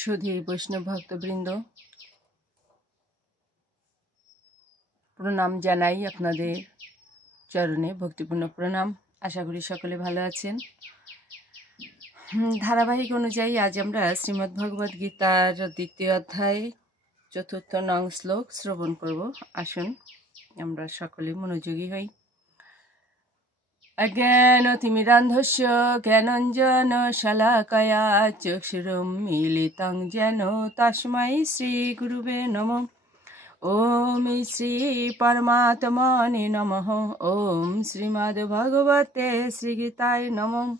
সুধী বৈষ্ণব ভক্তবৃন্দ, প্রণাম জানাই আপনাদের চরণে, ভক্তিপূর্ণ প্রণাম। আশা করি সকলে ভালো আছেন। ধারাবাহিক অনুযায়ী আজ আমরা শ্রীমদ্ ভগবদ গীতার ২য় অধ্যায় ৪র্থ নং শ্লোক শ্রবণ করব। আসুন আমরা সকলে মনোযোগী হই। অজ্ঞানতিমিরান্ধস্য জ্ঞানাঞ্জন শলাকয়া চক্ষুরুন্মীলিতং যেন তস্मै শ্রীগুরুবে নমঃ। ওম শ্রী পরমাত্মনে নমঃ। ওম শ্রীমদ্ভগবতে শ্রীগীতায় নমঃ।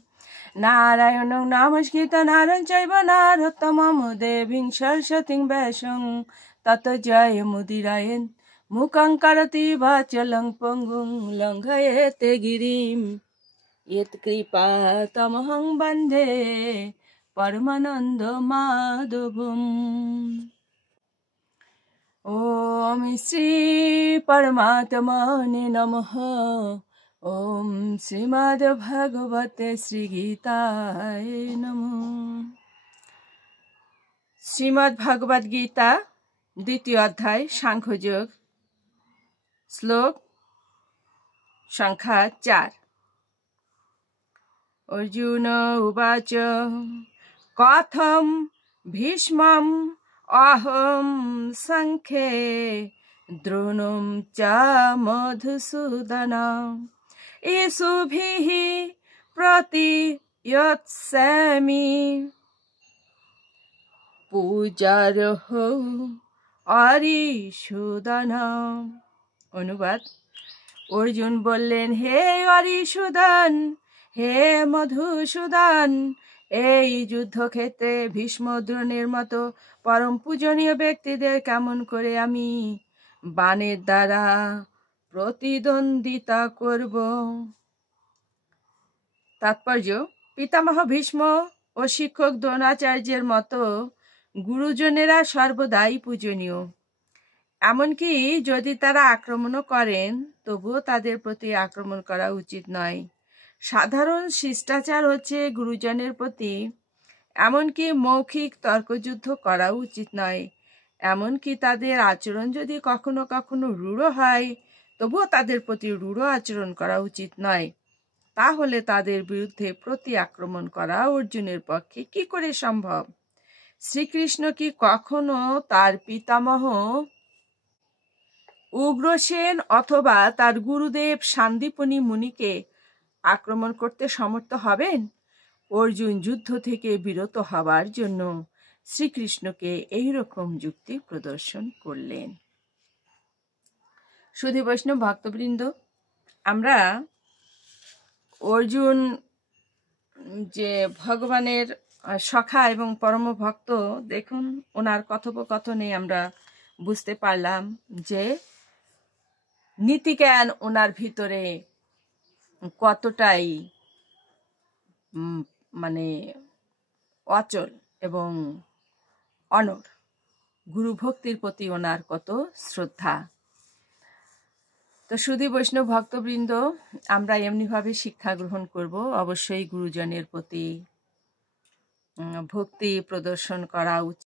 নারায়ণং নমস্কৃত্য নরং চৈব নরোত্তমং দেবীং সরস্বতীং ব্যাসং ততো জয়মুদীরয়েৎ। মুখং করোতি বাচালং পঙ্গুং লঙ্ঘয়েতে গিরিম ইয়ৎকৃপাতমহং বন্দে পরমানন্দ মাধবম। ওম শ্রী পরমাত্মনে নমঃ। ওম শ্রীমদ্ভগবতে শ্রীগীতায় নমঃ। শ্রীমদ্ভগবদ গীতা ২য় অধ্যায় সাংখ্যযোগ, শ্লোক সংখ্যা ৪। অর্জুন উবাচ কথম ভীষ্মম অহম সংখ্যে দ্রোণম চ মধুসূদন ইষুভিঃ প্রতিয়োৎস্যামি পূজারহ অরিসূদন। অনুবাদ: অর্জুন বললেন, হে অরিসূদন, হে মধুসূদন, এই যুদ্ধক্ষেত্রে ভীষ্ম দ্রোণের মতো পরম পূজনীয় ব্যক্তিদের কেমন করে আমি বাণের দ্বারা প্রতিদ্বন্দ্বিতা করব। তাৎপর্য: পিতামহ ভীষ্ম ও শিক্ষক দ্রোণাচার্যের মতো গুরুজনেরা সর্বদাই পূজনীয়। এমনকি যদি তারা আক্রমণও করেন, তবুও তাদের প্রতি আক্রমণ করা উচিত নয়। সাধারণ শিষ্টাচার হচ্ছে গুরুজনের প্রতি এমনকি মৌখিক তর্কযুদ্ধ করা উচিত নয়। এমনকি তাদের আচরণ যদি কখনো কখনো রূঢ় হয়, তবুও তাদের প্রতি রূঢ় আচরণ করা উচিত নয়। তাহলে তাদের বিরুদ্ধে প্রতি আক্রমণ করা অর্জুনের পক্ষে কি করে সম্ভব? শ্রীকৃষ্ণ কি কখনো তার পিতামহ উগ্রসেন অথবা তার গুরুদেব সান্দীপনী মুনিকে আক্রমণ করতে সমর্থ হবেন? অর্জুন যুদ্ধ থেকে বিরত হবার জন্য শ্রীকৃষ্ণকে এইরকম যুক্তি প্রদর্শন করলেন। সুধী বৈষ্ণব ভক্তবৃন্দ, আমরা অর্জুন যে ভগবানের সখা এবং পরম ভক্ত, দেখুন ওনার কথোপকথনে আমরা বুঝতে পারলাম যে নীতিজ্ঞান ওনার ভিতরে কতটাই অচল এবং অনড়। গুরু ভক্তির প্রতি ওনার কত শ্রদ্ধা। তো সুধী বৈষ্ণব ভক্তবৃন্দ, আমরা এমনিভাবে শিক্ষা গ্রহণ করব। অবশ্যই গুরুজনের প্রতি ভক্তি প্রদর্শন করা উচিত।